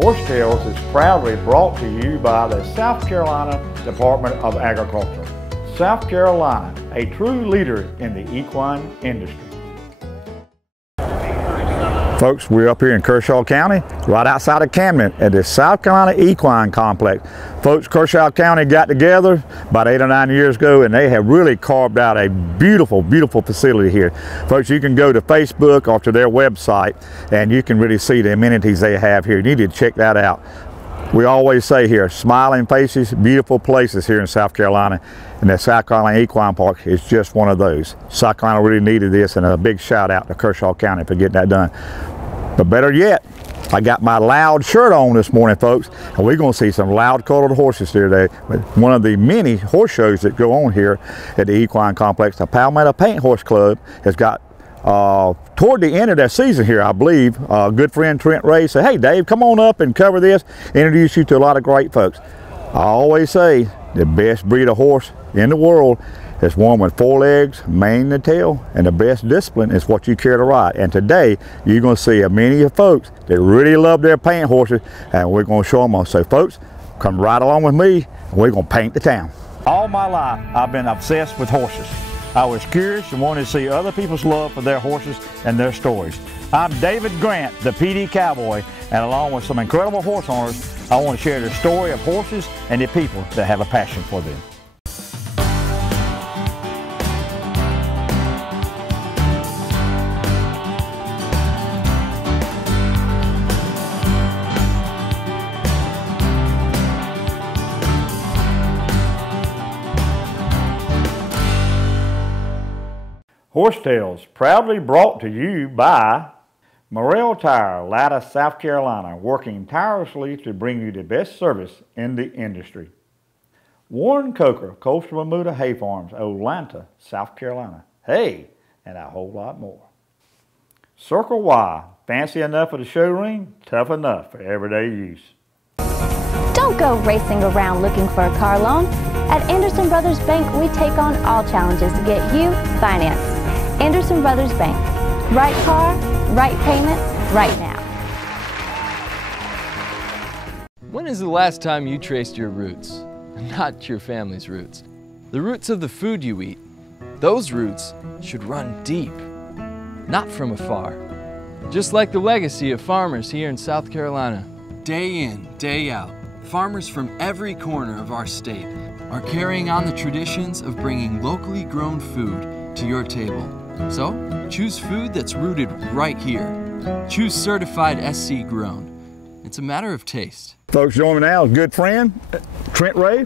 Horsetails is proudly brought to you by the South Carolina Department of Agriculture. South Carolina, a true leader in the equine industry. Folks, we're up here in Kershaw County, right outside of Camden at the South Carolina Equine Complex. Folks, Kershaw County got together about 8 or 9 years ago, and they have really carved out a beautiful, beautiful facility here. Folks, you can go to Facebook or to their website, and you can really see the amenities they have here. You need to check that out. We always say here, smiling faces, beautiful places here in South Carolina, and the South Carolina Equine Park is just one of those. South Carolina really needed this, and a big shout out to Kershaw County for getting that done. But better yet, I got my Loud shirt on this morning, folks, and we're going to see some loud-colored horses here today. One of the many horse shows that go on here at the Equine Complex. The Palmetto Paint Horse Club has got toward the end of their season here, I believe, good friend Trent Ray said, "Hey Dave, come on up and cover this, introduce you to a lot of great folks." I always say the best breed of horse in the world is one with 4 legs, mane and tail, and the best discipline is what you care to ride. And today you're going to see many of folks that really love their paint horses, and we're going to show them all. So folks, come right along with me, and we're going to paint the town. All my life I've been obsessed with horses. I was curious and wanted to see other people's love for their horses and their stories. I'm David Grant, the PD Cowboy, and along with some incredible horse owners, I want to share the story of horses and the people that have a passion for them. Horsetails, proudly brought to you by Morrell Tire, Latta, South Carolina, working tirelessly to bring you the best service in the industry. Warren Coker, Coastal Bermuda Hay Farms, Olathe, South Carolina. Hey, and a whole lot more. Circle Y, fancy enough for the show ring, tough enough for everyday use. Don't go racing around looking for a car loan. At Anderson Brothers Bank, we take on all challenges to get you financed. Anderson Brothers Bank. Right car, right payment, right now. When is the last time you traced your roots? Not your family's roots. The roots of the food you eat. Those roots should run deep, not from afar. Just like the legacy of farmers here in South Carolina. Day in, day out, farmers from every corner of our state are carrying on the traditions of bringing locally grown food to your table. So, choose food that's rooted right here. Choose certified SC grown. It's a matter of taste. Folks, joining me now is good friend, Trent Ray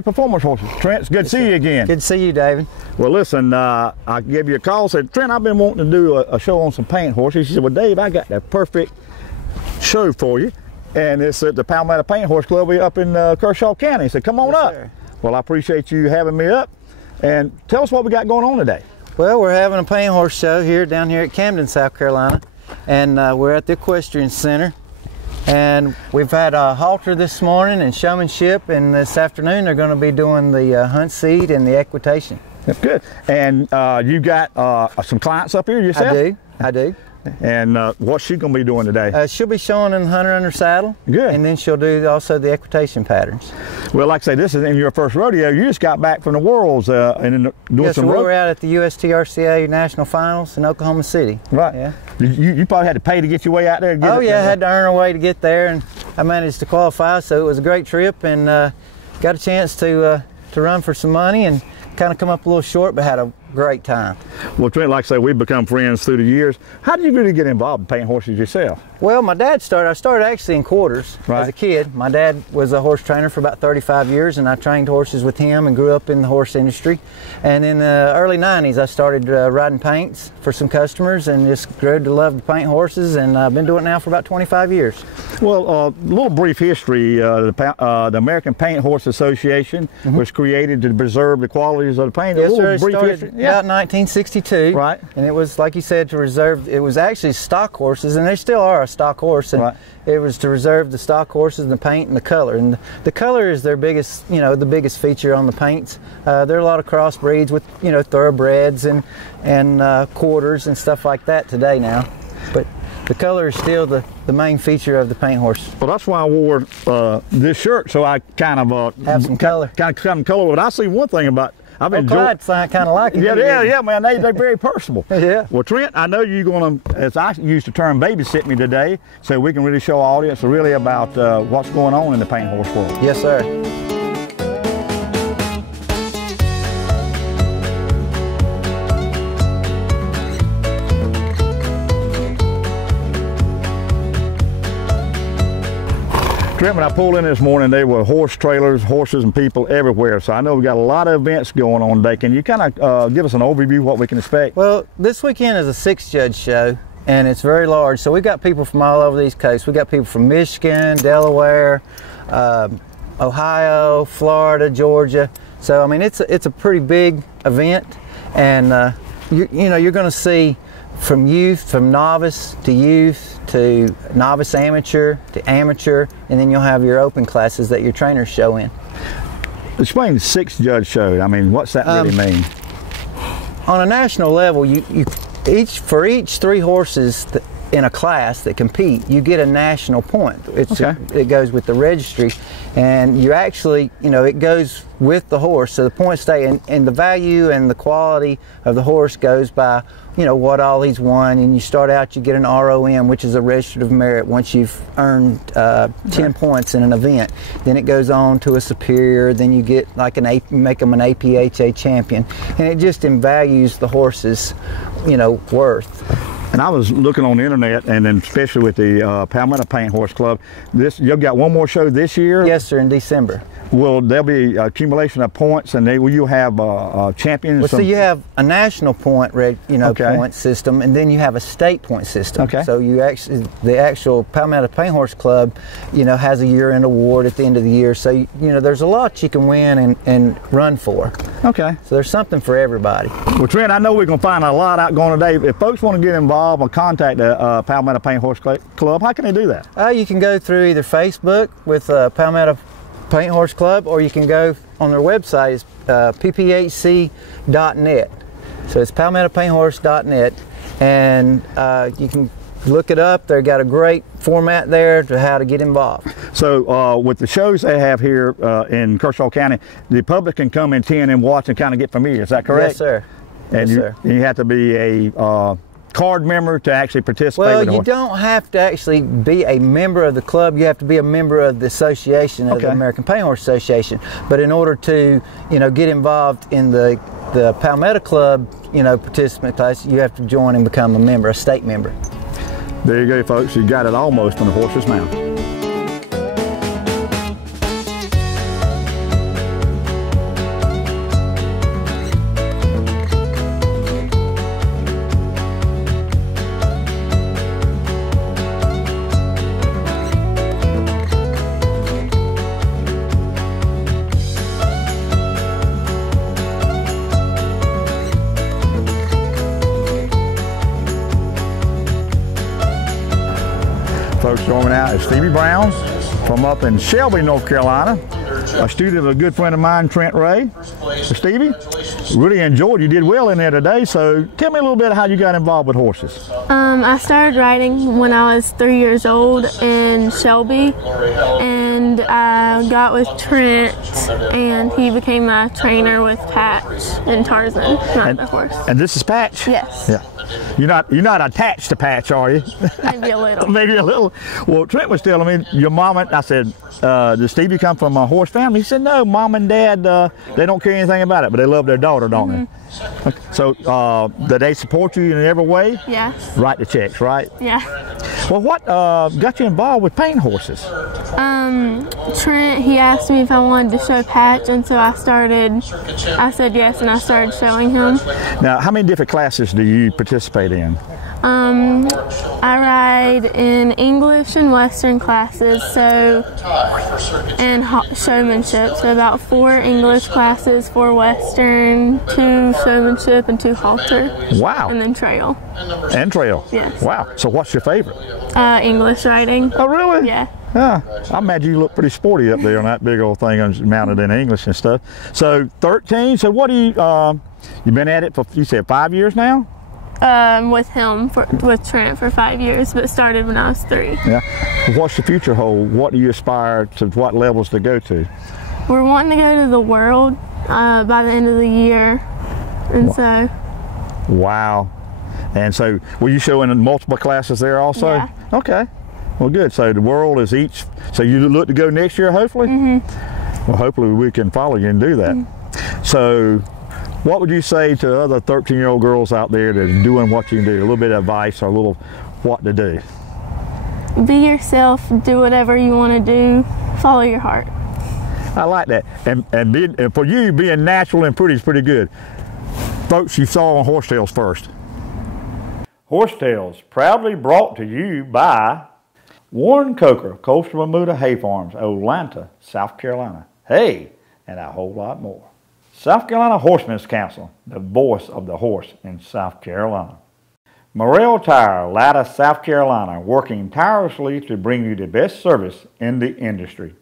Performance Horses. Trent, it's good to see you again. Good to see you, David. Well, listen, I gave you a call, said, Trent, I've been wanting to do a show on some paint horses. He said, well, Dave, I got the perfect show for you. And it's at the Palmetto Paint Horse Club up in Kershaw County. He said, come on up. Sir. Well, I appreciate you having me up. And tell us what we got going on today. Well, we're having a paint horse show here down here at Camden, South Carolina. And we're at the Equestrian Center. And we've had a halter this morning and showmanship. And this afternoon, they're going to be doing the hunt seat and the equitation. That's good. And you got some clients up here yourself? I do. And what's she going to be doing today? She'll be showing in hunter under saddle. Good. And then she'll do also the equitation patterns. Well, like I say, this is in your first rodeo. You just got back from the Worlds and doing some we were out at the USTRCA National Finals in Oklahoma City. Right. Yeah. You probably had to pay to get your way out there. Oh yeah, I had to earn a way to get there, and I managed to qualify. So it was a great trip, and got a chance to run for some money and kind of come up a little short, but had a great time. Well, Trent, like I say, we've become friends through the years. How did you really get involved in painting horses yourself? Well, my dad I started actually in quarters as a kid. My dad was a horse trainer for about 35 years, and I trained horses with him and grew up in the horse industry. And in the early 90s, I started riding paints for some customers and just grew to love to paint horses, and I've been doing it now for about 25 years. Well, a little brief history. The American Paint Horse Association was created to preserve the qualities of the paint. Yes, sir. It started about 1962. Right. And it was, like you said, to reserve, it was actually stock horses, and they still are a stock horse, and it was to reserve the stock horses and the paint and the color. And the color is their biggest, the biggest feature on the paints. There are a lot of crossbreeds with, thoroughbreds and quarters and stuff like that today now. But the color is still the main feature of the paint horse. Well, that's why I wore this shirt, so I kind of have some color. Kind of color. But I see one thing about I've enjoyed. Clyde's kind of like it. Yeah, man. They're very personable. Yeah. Well, Trent, I know you're going to, as I used the term, babysit me today, so we can really show our audience really about what's going on in the paint horse world. Yes, sir. Trent, when I pulled in this morning, there were horse trailers, horses, and people everywhere. So I know we got a lot of events going on today. Can you kind of give us an overview of what we can expect? Well, this weekend is a 6-judge show, and it's very large. So we got people from all over the East Coast. We got people from Michigan, Delaware, Ohio, Florida, Georgia. So I mean, it's a pretty big event, and you know, you're going to see from youth, from novice to youth, to novice amateur, to amateur, and then you'll have your open classes that your trainers show in. Explain the 6-judge show. I mean, what's that really mean? On a national level, for each 3 horses in a class that compete, you get a national point. It goes with the registry, and you actually, you know, it goes with the horse, so the points stay, and the value and the quality of the horse goes by, you know, what all he's won. And you start out, you get an ROM, which is a registered of merit once you've earned 10 points in an event. Then it goes on to a superior, then you get like make them an APHA champion, and it just values the horse's, you know, worth. And I was looking on the internet, and then especially with the Palmetto Paint Horse Club, you've got one more show this year? Yes, sir, in December. Will there be accumulation of points, and will you have champions? Well, so you have a national point, point system, and then you have a state point system. Okay. So the actual Palmetto Paint Horse Club, you know, has a year-end award at the end of the year. So you know, there's a lot you can win and run for. Okay. So there's something for everybody. Well, Trent, I know we're going to find a lot out going today. If folks want to get involved or contact the Palmetto Paint Horse Club, how can they do that? You can go through either Facebook with Palmetto Paint Horse Club, or you can go on their website, is pphc.net. So it's palmettopainthorse.net, and you can look it up. They've got a great format there to how to get involved. So with the shows they have here in Kershaw County, the public can come and attend and watch and kind of get familiar. Is that correct? Yes, sir. And yes, sir. You have to be a card member to actually participate? Well, with you don't have to actually be a member of the club. You have to be a member of the association, of the American Paint Horse Association. But in order to, you know, get involved in the Palmetto Club, you know, participant class, you have to join and become a member, a state member. There you go, folks. You got it almost on the horse's mouth. Folks, joining out is Stevie Brown from up in Shelby, North Carolina, a student of a good friend of mine, Trent Ray. So Stevie, really enjoyed. You did well in there today. So tell me a little bit how you got involved with horses. I started riding when I was 3 years old in Shelby, and I got with Trent, and he became my trainer with Patch and Tarzan, not the horse. And this is Patch? Yes. Yeah. You're not attached to Patch, are you? Maybe a little. Maybe a little. Well, Trent was telling me your mom and I said, does Stevie come from a horse family? He said, no, mom and dad, they don't care anything about it, but they love their daughter, don't they? Okay. So, do they support you in every way? Yes. Write the checks, right? Yeah. Well, what got you involved with paint horses? Trent, he asked me if I wanted to show Patch, and so I said yes, and I started showing him. Now, how many different classes do you participate in? I ride in English and Western classes, and showmanship, so about 4 English classes, 4 Western, 2 showmanship, and 2 halter. Wow. And then trail. And trail? Yes. Wow. So what's your favorite? English riding. Oh, really? Yeah. Yeah, I imagine you look pretty sporty up there on that big old thing mounted in English and stuff. So 13, so what do you've been at it for, you said 5 years now? with him, with Trent for 5 years, but started when I was 3. Yeah. What's the future hold? What do you aspire to, what levels to go to? We're wanting to go to the world by the end of the year, and so. Wow. And so, were you showing in multiple classes there also? Yeah. Okay. Well, good. So the world is each. So you look to go next year, hopefully. Well, hopefully we can follow you and do that. So, what would you say to other 13-year-old girls out there that are doing what you can do? A little bit of advice or a little what to do? Be yourself. Do whatever you want to do. Follow your heart. I like that. And for you, being natural and pretty is pretty good. Folks, you saw on Horsetails first. Horsetails, proudly brought to you by Warren Coker, Coastal Bermuda Hay Farms, Atlanta, South Carolina. Hay, and a whole lot more. South Carolina Horsemen's Council, the voice of the horse in South Carolina. Morrell Tire, Latta, South Carolina, working tirelessly to bring you the best service in the industry.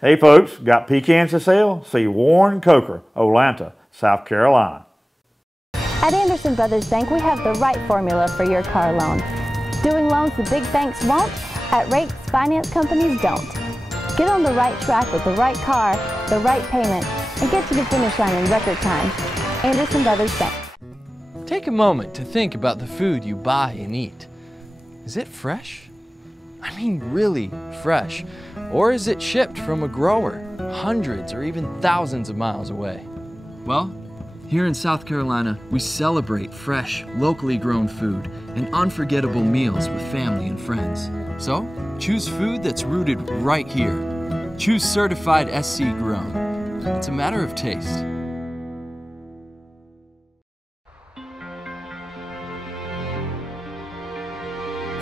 Hey folks, got pecans to sell? See Warren Coker, Atlanta, South Carolina. At Anderson Brothers Bank, we have the right formula for your car loan. Doing loans the big banks won't, at rates finance companies don't. Get on the right track with the right car, the right payment, and get to the finish line in record time. Anderson Brothers Bank. Take a moment to think about the food you buy and eat. Is it fresh? I mean really fresh. Or is it shipped from a grower, hundreds or even thousands of miles away? Well, here in South Carolina, we celebrate fresh, locally grown food and unforgettable meals with family and friends. So, choose food that's rooted right here. Choose certified SC grown. It's a matter of taste.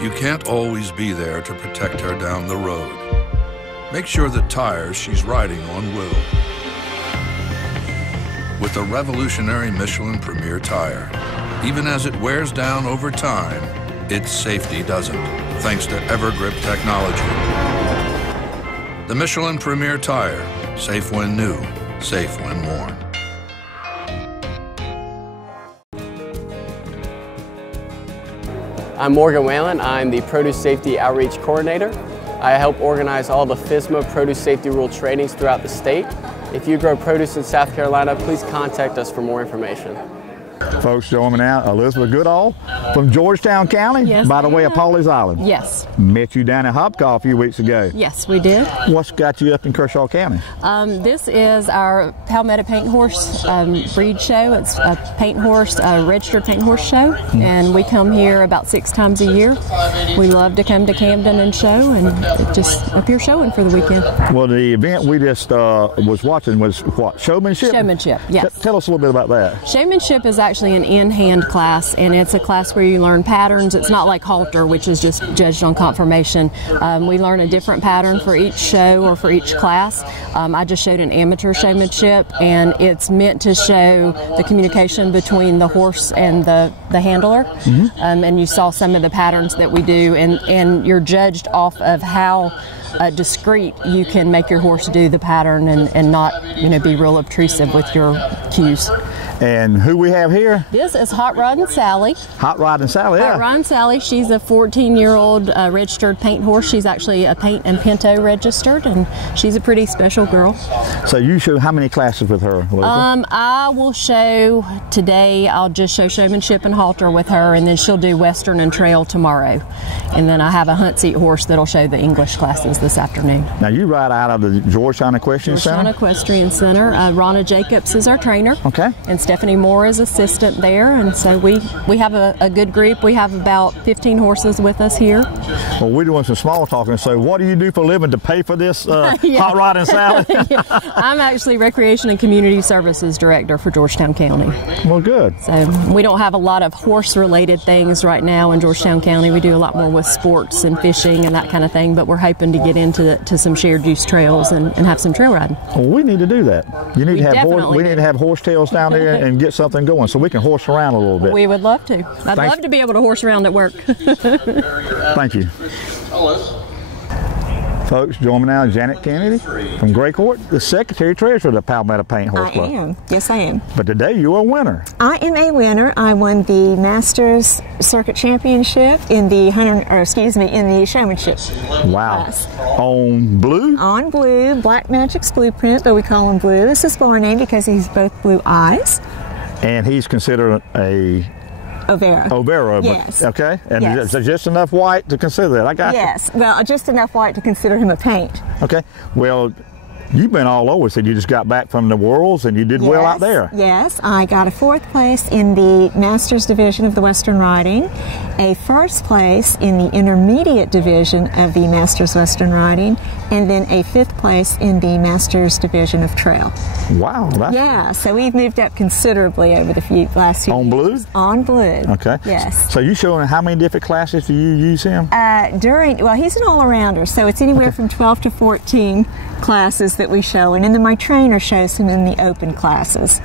You can't always be there to protect her down the road. Make sure the tires she's riding on will. With the revolutionary Michelin Premier Tire, even as it wears down over time, its safety doesn't, thanks to EverGrip technology. The Michelin Premier Tire, safe when new, safe when worn. I'm Morgan Whalen. I'm the Produce Safety Outreach Coordinator. I help organize all the FSMA Produce Safety Rule trainings throughout the state. If you grow produce in South Carolina, please contact us for more information. Folks, join me now, Elizabeth Goodall from Georgetown County, Yes, by the way of Pawleys Island. Yes. Met you down in Hopcaw a few weeks ago. Yes, we did. What's got you up in Kershaw County? This is our Palmetto Paint Horse breed show. It's a paint horse, a registered paint horse show, and we come here about 6 times a year. We love to come to Camden and show, and just up here showing for the weekend. Well, the event we just was watching was what, showmanship? Showmanship, yes. Tell us a little bit about that. Showmanship is actually an in-hand class, and it's a class where you learn patterns. It's not like halter, which is just judged on conformation. We learn a different pattern for each show or for each class. I just showed an amateur showmanship, and it's meant to show the communication between the horse and the handler. And you saw some of the patterns that we do, and you're judged off of how discreet you can make your horse do the pattern and not, be real obtrusive with your cues. And who we have here? This is Hot Rod and Sally. Hot Rod and Sally, yeah. Hot Rod and Sally, she's a 14-year-old registered paint horse. She's actually a paint and pinto registered, and she's a pretty special girl. So you show how many classes with her, Elizabeth? I will show today, I'll just show showmanship and halter with her, and then she'll do Western and Trail tomorrow. And then I have a hunt seat horse that'll show the English classes this afternoon. Now you ride out of the Georgetown Equestrian Center? Georgetown Equestrian Center. Ronna Jacobs is our trainer. Okay. And Stephanie Moore is assistant there, and so we have a good group. We have about 15 horses with us here. Well, we're doing some small talking, so what do you do for a living to pay for this Hot Rod and Sally? I'm actually Recreation and Community Services Director for Georgetown County. Well, good. So we don't have a lot of horse-related things right now in Georgetown County. We do a lot more with sports and fishing and that kind of thing, but we're hoping to get into some shared use trails and have some trail riding. Well, we need to do that. We need to have horse tails down there and get something going so we can horse around a little bit. We would love to. I'd love to be able to horse around at work. Thank you. Folks, join me now, Janet Kennedy from Gray Court, the Secretary-Treasurer of the Palmetto Paint Horse Club. I am. Yes, I am. But today you're a winner. I am a winner. I won the Masters Circuit Championship in the in the showmanship class. On blue? On blue, Black Magic's blueprint, but we call him Blue. This is Bar name because he's both blue eyes. And he's considered a Overa. Yes. Okay. And yes. Is just enough white to consider that? I got you. Yes. Well, just enough white to consider him a paint. Okay. Well, you've been all over. So you just got back from the Worlds and you did well out there. Yes. I got a 4th place in the Masters Division of the Western Riding, a 1st place in the Intermediate Division of the Masters Western Riding, and then a 5th place in the Masters Division of Trail. Wow. Yeah. So we've moved up considerably over the last few years. On blue? On blue. Okay. Yes. So you showing how many different classes do you use him? Well, he's an all-arounder, so it's anywhere from 12 to 14 classes that we show, and then my trainer shows him in the open classes.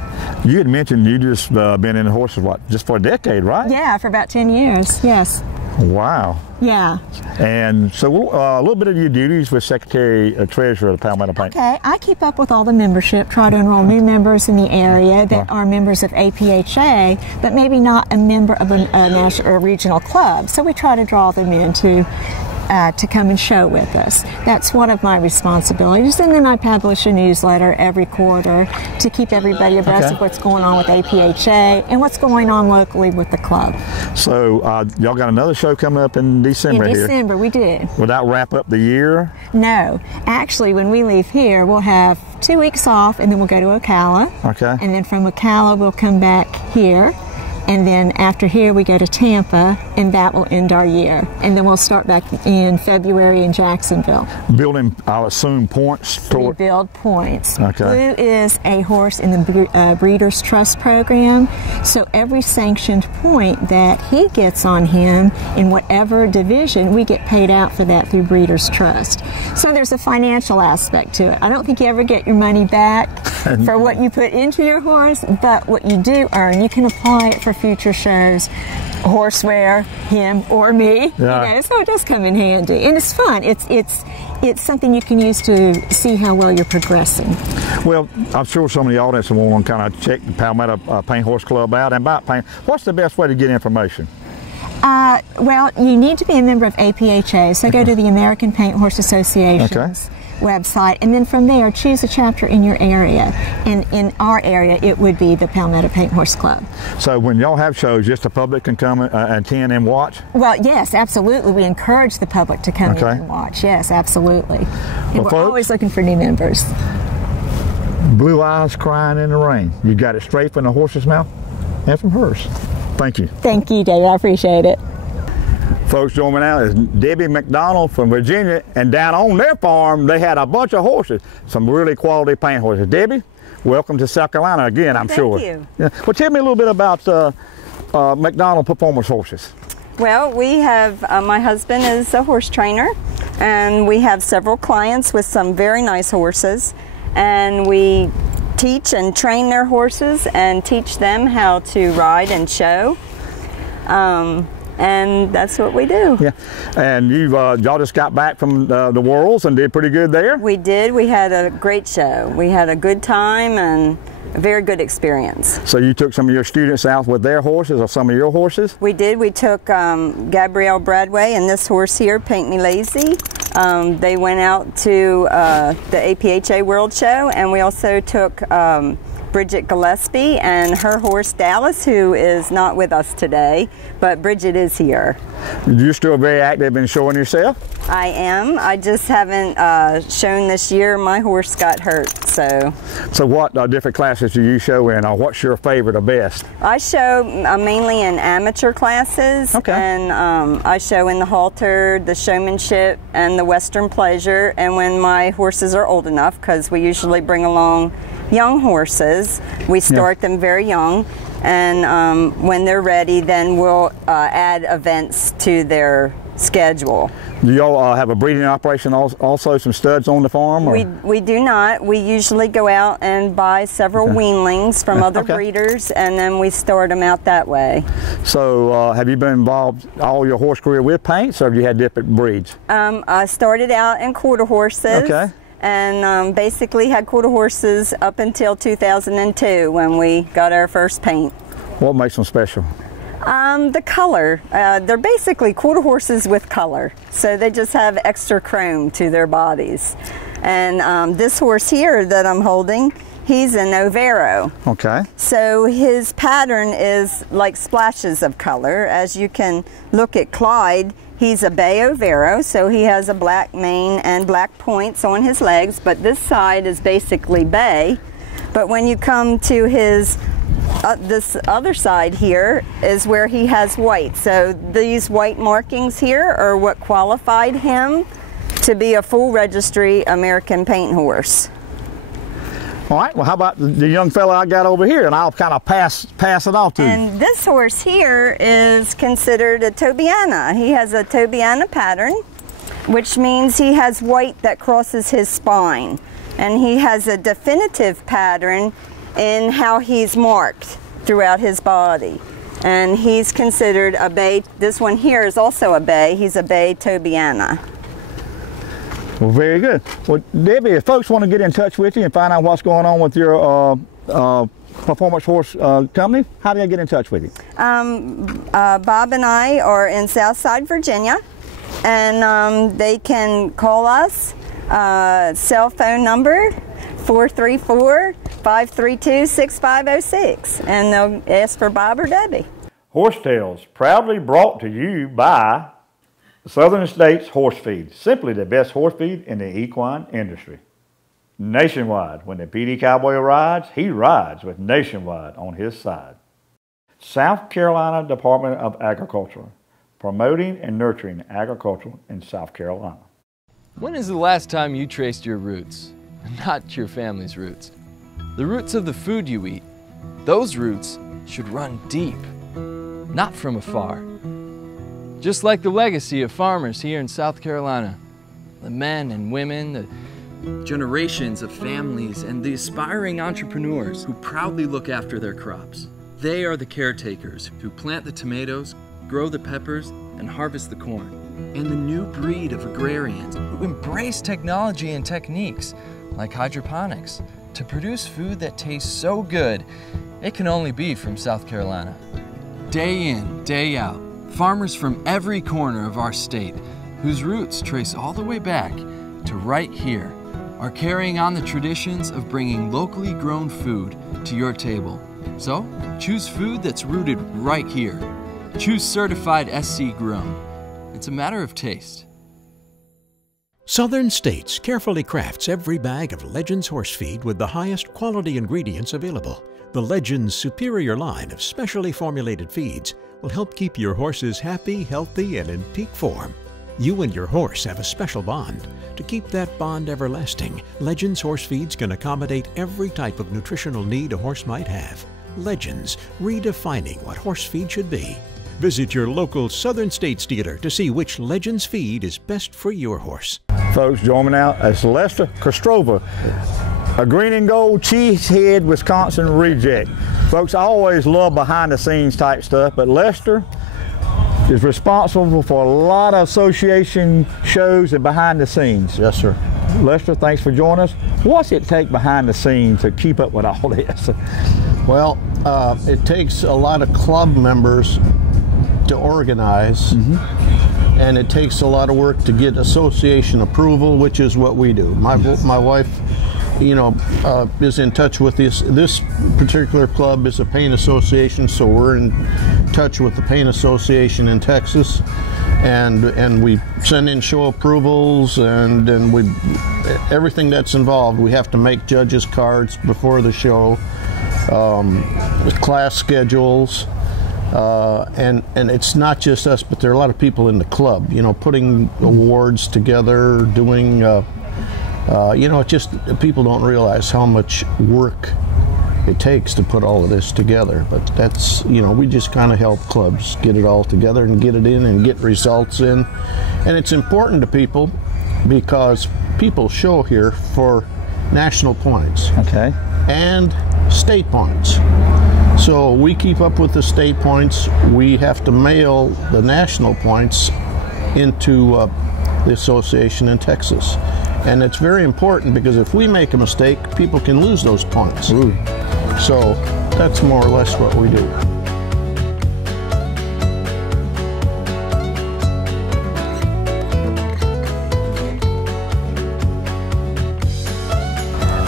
You had mentioned you just been in horses, just for a decade, right? Yeah, for about 10 years, yes. Wow. Yeah. And so a little bit of your duties with Secretary-Treasurer of the Palmetto Paint. Okay, I keep up with all the membership, try to enroll new members in the area that are members of APHA, but maybe not a member of a national or regional club. So we try to draw them in to come and show with us. That's one of my responsibilities. And then I publish a newsletter every quarter to keep everybody abreast of what's going on with APHA and what's going on locally with the club. So y'all got another show coming up in December here. In December, we did. Will that wrap up the year? No. Actually, when we leave here, we'll have 2 weeks off and then we'll go to Ocala. Okay. And then from Ocala, we'll come back here. And then after here, we go to Tampa, and that will end our year. And then we'll start back in February in Jacksonville. Building, I'll assume, points? We build points. Okay. Blue is a horse in the Breeders' Trust program. So every sanctioned point that he gets on him in whatever division, we get paid out for that through Breeders' Trust. So there's a financial aspect to it. I don't think you ever get your money back for what you put into your horse, but what you do earn, you can apply it for future shows, horseware, him or me. Yeah. You know, so it does come in handy, and it's fun. It's something you can use to see how well you're progressing. Well, I'm sure some of the audience will want to kind of check the Palmetto Paint Horse Club out and about paint. What's the best way to get information? Well, you need to be a member of APHA, so go to the American Paint Horse Association's website, and then from there choose a chapter in your area. And in our area, it would be the Palmetto Paint Horse Club. So when y'all have shows, just the public can come attend and watch? Well, yes, absolutely. We encourage the public to come in and watch. Yes, absolutely. And we're folks, always looking for new members. Blue eyes crying in the rain. You got it straight from the horse's mouth and from hers. Thank you. Thank you, David. I appreciate it. Folks, joining me now is Debbie McDonald from Virginia, and down on their farm they had a bunch of horses, some really quality paint horses. Debbie, welcome to South Carolina again, I'm sure. Thank you. Yeah. Well, tell me a little bit about McDonald Performance Horses. Well, we have, my husband is a horse trainer, and we have several clients with some very nice horses, and we teach and train their horses and teach them how to ride and show. And that's what we do. Yeah, and y'all just got back from the Worlds and did pretty good there? We did. We had a great show. We had a good time and a very good experience. So you took some of your students out with their horses or some of your horses? We did. We took Gabrielle Bradway and this horse here, Paint Me Lazy. They went out to the APHA World Show, and we also took Bridget Gillespie and her horse Dallas, who is not with us today, but Bridget is here. You're still very active in showing yourself? I am. I just haven't shown this year. My horse got hurt, so. So what different classes do you show in, or what's your favorite or best? I show mainly in amateur classes, and I show in the halter, the showmanship, and the Western pleasure, and when my horses are old enough, because we usually bring along young horses. We start them very young, and when they're ready, then we'll add events to their schedule. Do y'all have a breeding operation also, some studs on the farm? Or? We do not. We usually go out and buy several weanlings from other breeders, and then we start them out that way. So have you been involved all your horse career with paints, or have you had different breeds? I started out in quarter horses. Okay. And basically had quarter horses up until 2002 when we got our first paint. What makes them special? The color. They're basically quarter horses with color, so they just have extra chrome to their bodies. And this horse here that I'm holding, he's an Overo. Okay. So his pattern is like splashes of color. As you can look at Clyde, he's a bay Overo, so he has a black mane and black points on his legs, but this side is basically bay. But when you come to his this other side here is where he has white. So these white markings here are what qualified him to be a full registry American paint horse. All right, well, how about the young fella I got over here, and I'll kind of pass it off to you. And this horse here is considered a Tobiana. He has a Tobiana pattern, which means he has white that crosses his spine. And he has a definitive pattern in how he's marked throughout his body. And he's considered a bay. This one here is also a bay. He's a bay Tobiana. Well, very good. Well, Debbie, if folks want to get in touch with you and find out what's going on with your performance horse company, how do they get in touch with you? Bob and I are in Southside, Virginia, and they can call us. Cell phone number 434-532-6506, and they'll ask for Bob or Debbie. Horse Tales, proudly brought to you by Southern States Horse Feed, simply the best horse feed in the equine industry. Nationwide, when the PD Cowboy rides, he rides with Nationwide on his side. South Carolina Department of Agriculture, promoting and nurturing agriculture in South Carolina. When is the last time you traced your roots? Not your family's roots. The roots of the food you eat. Those roots should run deep, not from afar. Just like the legacy of farmers here in South Carolina. The men and women, the generations of families, and the aspiring entrepreneurs who proudly look after their crops. They are the caretakers who plant the tomatoes, grow the peppers, and harvest the corn. And the new breed of agrarians who embrace technology and techniques like hydroponics to produce food that tastes so good it can only be from South Carolina. Day in, day out, farmers from every corner of our state, whose roots trace all the way back to right here, are carrying on the traditions of bringing locally grown food to your table. So, choose food that's rooted right here. Choose certified SC grown. It's a matter of taste. Southern States carefully crafts every bag of Legends horse feed with the highest quality ingredients available. The Legends superior line of specially formulated feeds will help keep your horses happy, healthy, and in peak form. You and your horse have a special bond. To keep that bond everlasting, Legends horse feeds can accommodate every type of nutritional need a horse might have. Legends, redefining what horse feed should be. Visit your local Southern States dealer to see which Legends feed is best for your horse. Folks, join me now. It's Lester Kostrova, a green and gold cheesehead Wisconsin reject. Folks, I always love behind the scenes type stuff, but Lester is responsible for a lot of association shows and behind the scenes. Yes, sir. Lester, thanks for joining us. What's it take behind the scenes to keep up with all this? Well, it takes a lot of club members to organize, and it takes a lot of work to get association approval, which is what we do. My wife, you know, is in touch with this particular club is a paint association, so we're in touch with the paint association in Texas, and we send in show approvals, and we everything that's involved. We have to make judges cards before the show, class schedules. And it's not just us, but there are a lot of people in the club, you know, putting awards together, doing, you know, just people don't realize how much work it takes to put all of this together. But that's, you know, we just kind of help clubs get it all together and get it in and get results in. And it's important to people because people show here for national points. Okay. And state points. So we keep up with the state points. We have to mail the national points into the association in Texas. And it's very important because if we make a mistake, people can lose those points. Ooh. So that's more or less what we do.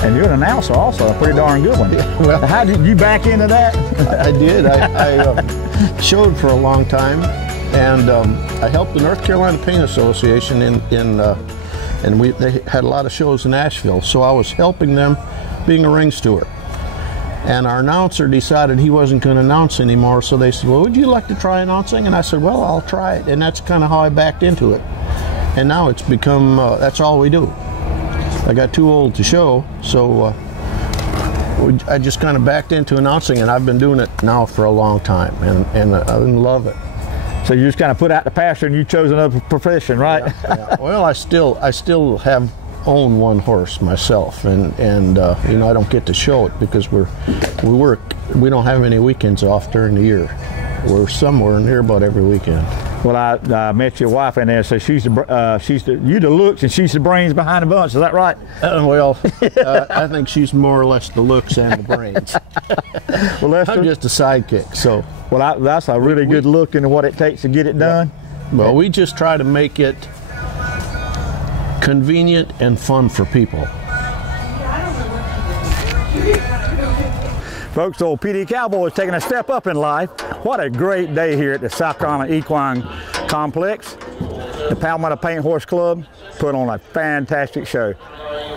And you're an announcer also, a pretty darn good one. Yeah, well, how did you back into that? I did. I showed for a long time, and I helped the North Carolina Paint Association and they had a lot of shows in Asheville, so I was helping them being a ring steward. And our announcer decided he wasn't going to announce anymore, so they said, well, would you like to try announcing? And I said, well, I'll try it. And that's kind of how I backed into it. And now it's become, that's all we do. I got too old to show, so I just kind of backed into announcing, and I've been doing it now for a long time, and I love it. So you just kind of put out the pasture and you chose another profession, right? Yeah, yeah. Well, I still own one horse myself, and you know, I don't get to show it because we don't have any weekends off during the year. We're somewhere near about every weekend. Well, I met your wife in there, so you the looks and she's the brains behind the bunch. Is that right? Well, I think she's more or less the looks and the brains. Well, Lester, I'm just a sidekick. So, well, that's a really good look into what it takes to get it done. Well, we just try to make it convenient and fun for people. Folks, old PD Cowboy is taking a step up in life. What a great day here at the South Carolina Equine Complex. The Palmetto Paint Horse Club put on a fantastic show.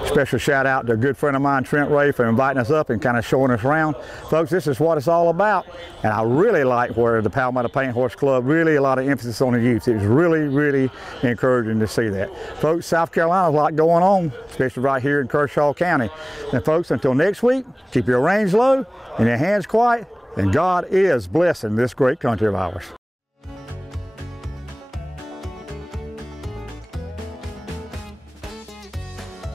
Special shout out to a good friend of mine, Trent Ray, for inviting us up and kind of showing us around. Folks, this is what it's all about. And I really like where the Palmetto Paint Horse Club, really a lot of emphasis on the youth. It was really, really encouraging to see that. Folks, South Carolina's a lot going on, especially right here in Kershaw County. And folks, until next week, keep your reins low and your hands quiet, and God is blessing this great country of ours.